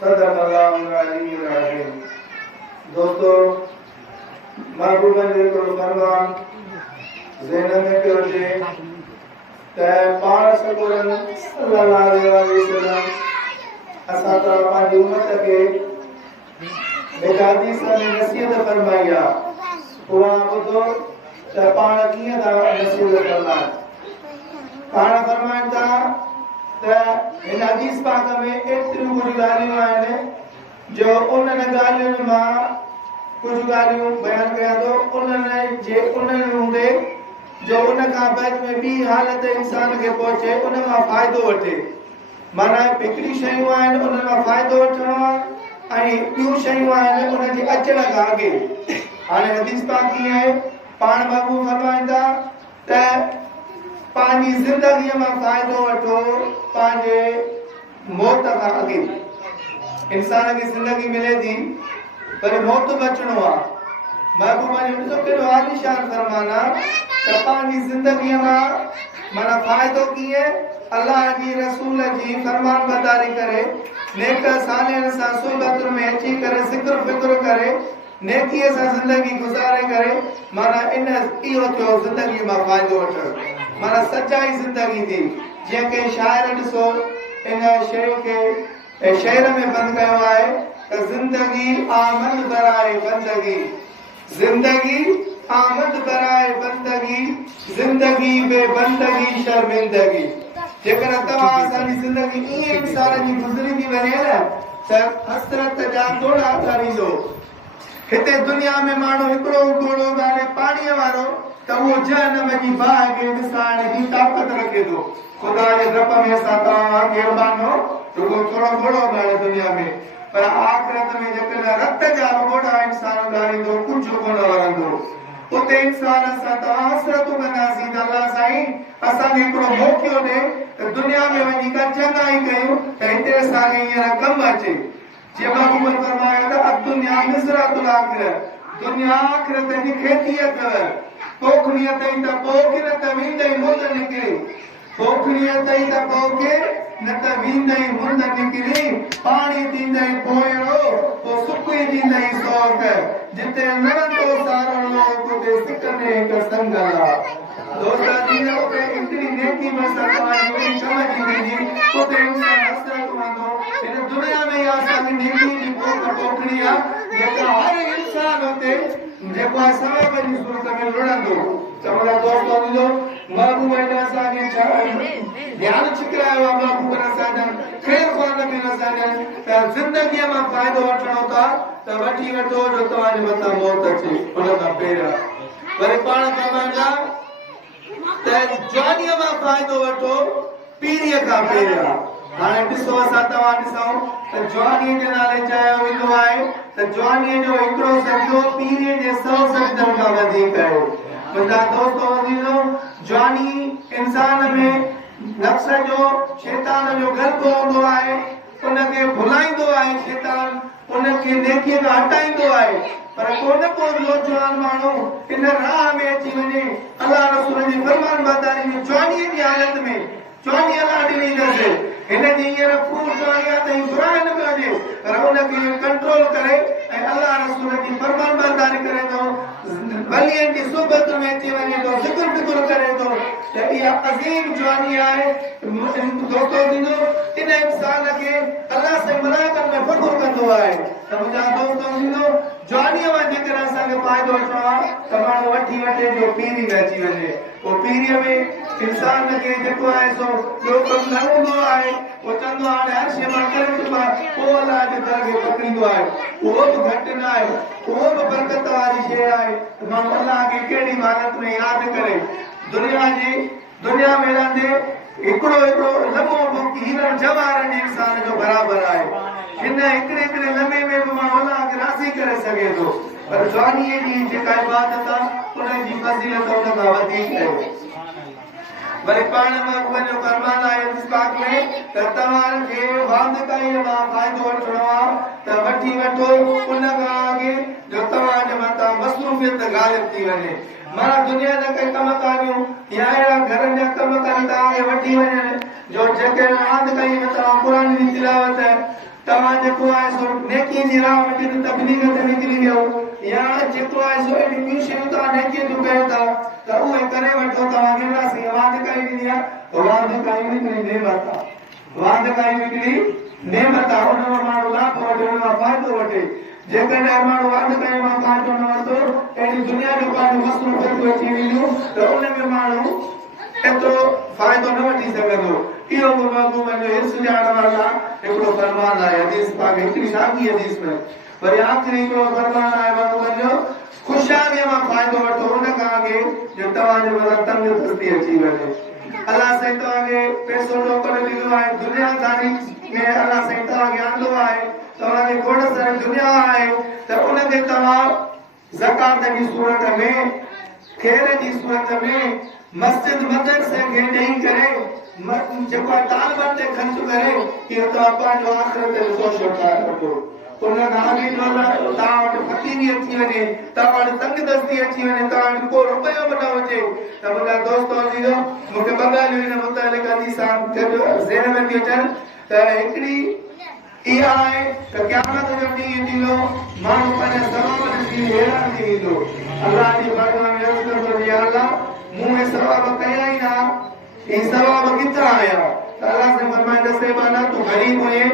सदक़ल्लाहुल अलीयुल अज़ीम। दोस्तों, महबूबन जे को फरमान ज़हन में पियो अचे त पाण सॻोरन सल्लल्लाहु अलैहि वसल्लम असां त पंहिंजी उम्मत खे हिक हदीस में नसीहत फरमाई आहे। उहा ॿुधो त पाण कीअं था नसीहत फरमाइनि। पाण फरमाइनि था त हिन हदीस पाक में एतिरियूं कुझु ॻाल्हियूं आहिनि जो उन्हनि ॻाल्हियुनि मां कुझु ॻाल्हियूं बयानु कयां थो उन्हनि हूंदे जो उन खां बाद में ॿी हालत इंसान खे पहुचे उन मां फ़ाइदो वठे। माना हिकिड़ी शयूं आहिनि उन मां फ़ाइदो वठणो आहे ऐं ॿियूं शयूं आहिनि उन जे अचण खां अॻे। हाणे हदीस पाक कीअं आहे? पाण महबूब फरमाइनि था त पंहिंजी ज़िंदगीअ मां फ़ाइदो वठो पंहिंजे मौत खां अॻे। इंसान खे ज़िंदगी मिले थी पर मौत बचणो आहे। महबूबा जो ॾिसो केॾो आलीशान फरमान आहे त पंहिंजी ज़िंदगीअ मां माना फ़ाइदो कीअं? अल्लाह जी रसूल जी फरमान बरदारी करे नेक सालिहन सां सुहबत में अची करे ज़िक्र फिक्र करे नेकीअ सां ज़िंदगी गुज़ारे करे माना इन इहो थियो ज़िंदगी मां फ़ाइदो वठणु। माना सच्चाई ज़िंदगी थी। जीअं के शाइर ॾिसो इन शइ खे शेर में बंदि कयो आहे त ज़िंदगी आमद बराए बंदगी, ज़िंदगी आमद बराए बंदगी, ज़िंदगी बेबंदगी शर्मिंदगी। जेकर तव्हां असांजी ज़िंदगी ईअं इंसान जी गुज़री थी वञे न त हसरत जा थोड़ा तारींदो। हिते दुनिया में माण्हू हिकिड़ो घोड़ो गाने पाणीअ वारो त उहो जहन्नम जी बाहि खे ॾिसाइण जी ताक़त रखे थो। ख़ुदा जे डप में असां तव्हांखे मानो रुगो थोरो घोड़ो गाने दुनिया में, पर आख़िरत में जेकॾहिं रत जा घोड़ा इंसान गाड़ींदो कुझु कोन वरंदो। उते इंसान सां तव्हां हसरतूं कंदासीं त अल्लाह साईं असांखे हिकिड़ो मौक़ो ॾे त दुनिया में वञी का चङाई कयूं त हिते असांखे हींअर कमु अचे। जीअं महबूब फरमायो त दुनिया मिज़रातुल आख़िरत, दुनिया आख़िरत जी खेती अथव। पोखड़ी अथई त पोखे न त वींदई मुंद निकिरी, पोखड़ी अथई त पोखे न त वींदई मुंद निकिरी, पाणी थींदई पोयड़ो पोइ सुकी थींदई सोख, जिते नरंदो सारणो उते सिकने हिकु संगल आहे। दोस्तां जी उते एतिरी नेकी में सतवाई वॾी समझ ईंदी उते इंसान हसरत कंदो। हिन दुनिया में इहा असांजी नेकी जी पोखड़ी आहे जेका हर इंसान उते जेको आहे सवाब जी सूरत में लुड़ंदो। चवंदा दोस्तों जो महबूब असांखे ध्यानु छिकरायो आहे। महबूब असांजा ख़ैर ख़्वाह में असांजा त ज़िंदगीअ मां फ़ाइदो वठणो था त वठी वठो जो तव्हांजे मथां मौत अचे उन खां पहिरियों। वरी पाण फरमाईंदा त जवानीअ मां फ़ाइदो वठो पीढ़ीअ खां पहिरियों। हाणे ॾिसो असां तव्हां ॾिसूं त जवानीअ जे नाले चयो वेंदो आहे त जवानीअ जो हिकिड़ो सजदो पीढ़ीअ जे 100 सजदनि खां वधीक आहे। मुंहिंजा दोस्तो अज़ीज़ो, जवानी इंसान में नफ्स जो शैतान जो गलबो हूंदो आहे, उनखे भुलाईंदो आहे शैतान, उनखे नेकीअ खां हटाईंदो आहे। पर कोन को नौजवान माण्हू इन राह में अची वञे अल्लाह रसूल जी फरमान बरदारी में जवानीअ जी हालत में जवानी अल्लाह ॾिनी अथसि हिन जी हींअर फूट जवानी आहे त ही बुराई न कजे पर उनखे कंट्रोल करे ऐं अल्लाह रसूल जी फरमान बरदारी करे थो, वलियनि जी सुहबत में अची वञे थो, ज़िक्र फिक्र करे थो त इहा अज़ीम जवानी आहे। दोस्तो थींदो इन इंसान खे अल्लाह से मलाइकनि में फ़ख़्रु कंदो आहे त मुंहिंजा दोस्तो थींदो जवानीअ मां जेकर असांखे फ़ाइदो वठणो आहे त माण्हू वठी वठे जो पीढ़ी में अची वञे। पोइ पीढ़ीअ में इंसान खे जेको आहे सो ॿियो कमु न हूंदो आहे। पोइ चवंदो हाणे हर शइ मां करे वठो आहे, पोइ अलाह जे दर खे पकड़ींदो आहे। उहो बि घटि न आहे, उहो बि बरकत वारी शइ आहे त माण्हू अलाह खे कहिड़ी हालत में यादि करे। दुनिया में रहंदे हिकिड़ो लम्हो वक़्तु हींअर जवाहर इंसान जो बराबरि आहे। हिन हिकिड़े लम्हे में बि माण्हू अलाह खे राज़ी करे सघे थो, पर जवानीअ जी जेका इबादत आहे उनजी फज़ीलत उन खां वधीक आहे। वरी पाण महबूब जो फरमान आहे हदीस पाक में त तव्हांखे वांदकाईअ मां फ़ाइदो वठणो आहे त वठी वठो उन खां अॻे जो तव्हांजे मथां मसरूफ़ियत ग़ालिब थी वञे। माना दुनिया जा कई कम कारियूं या अहिड़ा घरनि जा कम कनि तव्हांखे वठी वञनि जो जेके वांदकाईअ में तव्हां क़ुर जी तिलावत तव्हां जेको आहे सो नेकी जी राह में किथे तबलीग ते निकिरी वियो या जेको आहे सो एॾी ॿियूं शयूं तव्हां नेकीअ जूं कयो था त उहे करे वठो तव्हांखे अलाह साईं वाद काई ॾिनी आहे वाद काई हिकिड़ी नेमत आहे वाद काई हिकिड़ी नेमत आहे उन मां माण्हू लाभ वठे उन मां फ़ाइदो वठे जेकॾहिं माण्हू वाद कयो मां फ़ाइदो न वरितो अहिड़ी दुनिया जो पंहिंजो मसइलो अची वेंदियूं त उन में माण्हू एतिरो फ़ाइदो न वठी सघंदो इहो बि महबूबनि जो हिर्स ॼाणण वारा हिकिड़ो फरमान आहे हदीस पाक हिकिड़ी साॻी हदीस में वरी आख़िरी हिकिड़ो फरमान आहे महबूबनि जो ख़ुशहालीअ मां फ़ाइदो वठो उन खां अॻे जो तव्हांजे मथां तंग दस्ती अची वञे अलाह साईं तव्हांखे पैसो नौकर ॾिनो आहे दुनियादारी में अलाह साईं तव्हांखे आंदो आहे तव्हांखे खोड़ सारी दुनिया आहे त उनखे तव्हां ज़कात जी सूरत में खेर जी सूरत में मस्जिद मदरसे खे ॾेई करे जेको आहे तालबन ते ख़र्च करे इहो तव्हां पंहिंजो आख़िरत जो सोच वठो उन खां अॻे तव्हां वटि फ़क़ीरी अची वञे तव्हां वटि तंग दस्ती अची वञे तव्हां वटि को रुपयो बि न हुजे त मुंहिंजा दोस्त अजीज़ो मूंखे ॿ ॻाल्हियूं हिन मुतालिक़ हदीसां ज़हन में थी अचनि त हिकिड़ी इहा आहे त क़यामत जो ॾींहुं ईंदो माण्हू पंहिंजा सवाब ॾिसी हैरान थी वेंदो अलाह जी बारगाह में अर्ज़ु कंदो या अलाह मूं हे सवाब कया ई न हे सवाब किथां आया त अलाह साईं फरमाईंदा सेबाना तूं ग़रीब हुए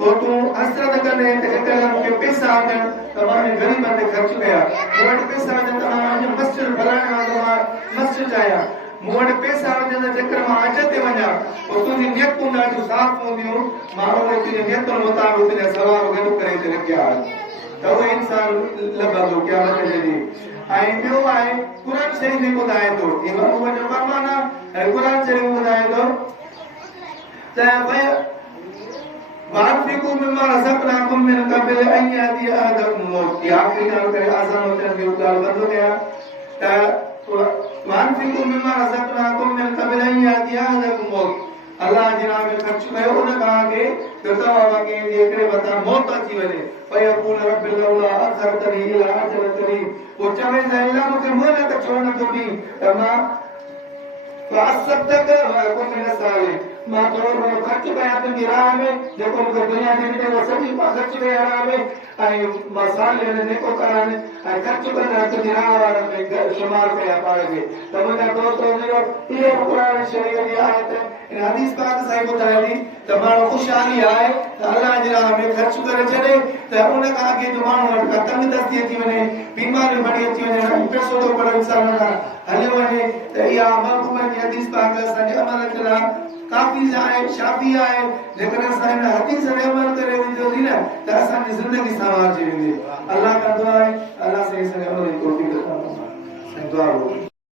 पोइ तूं हसरत कंदे त हिकु मूंखे पैसा अचनि त मां ग़रीबनि ते ख़र्च कया मूं वटि पैसा अचनि त मां मस्जिद फलाइण वारो मां मस्जिद ठाहियां मूं वटि पैसा अचनि त जेकर मां हज ते वञा पोइ तुंहिंजी नियतूं ॾाढियूं साफ़ हूंदियूं मां उन तुंहिंजी नियतुनि मुताबिक़ तुंहिंजा सवाब गॾु करे ते रखिया त उहो इंसान लभंदो क़यामत जे ॾींहुं ऐं ॿियो आहे क़ुरान शरीफ़ में ॿुधाए थो इहो महबूब जो फरमान आहे ऐं क़ुरान शरीफ़ में ॿुधाए थो त वानफिकू मिम्मा रज़क़नाकुम मिन क़ब्ल अन यातिया अहदकुम मौत की आखिरी ॻाल्हि करे आज़ान होते ॿियो ॻाल्हि बंदि कया त वानफिकू मिम्मा रज़क़नाकुम मिन क़ब्ल अन यातिया अहदकुम मौत अल्लाह जी राह में ख़र्च कयो उन खां अॻे त तव्हां खे जेकॾहिं मथां मौत अची वञे फयक़ूल रब्बि लौला अख़रतनी इला अजल करीब पोइ चवे त अल्लाह मूंखे मोहलत छो नथो ॾी त मां फासदक वकुन मिन सालिह मां थोरो घणो ख़र्च कयां तुंहिंजी राह में जेको मूंखे दुनिया में मिले सॼी मां ख़र्च कयां राह में ऐं मां सालिह में नेको करां ऐं ख़र्च कंदे तुंहिंजी राह वारनि में शुमार कयां पाण खे त मुंहिंजा दोस्त इहो क़ुरान शरीफ़ जी आयत इन हदीस पाक साईं ॿुधाए थी त माण्हू ख़ुशहाली आहे त अलाह जी राह में ख़र्च करे छॾे त उन खां अॻे जो माण्हू वटि का तंग दस्ती अची वञे बीमारियूं बड़ी अची वञे पैसो थो पर इंसान खां हलियो वञे त इहा महबूबनि जी हदीस पाक असांजे अमल जे लाइ काफ़ी आहे शाफ़ी आहे जेकॾहिं असां हिन हदीस ते अमल करे वेंदासीं न त असांजी ज़िंदगी सवारजी वेंदी अलाह का दुआ आहे अलाह साईं असांखे अमल जी तौफ़ीक़ अता फ़रमाए साईं दुआ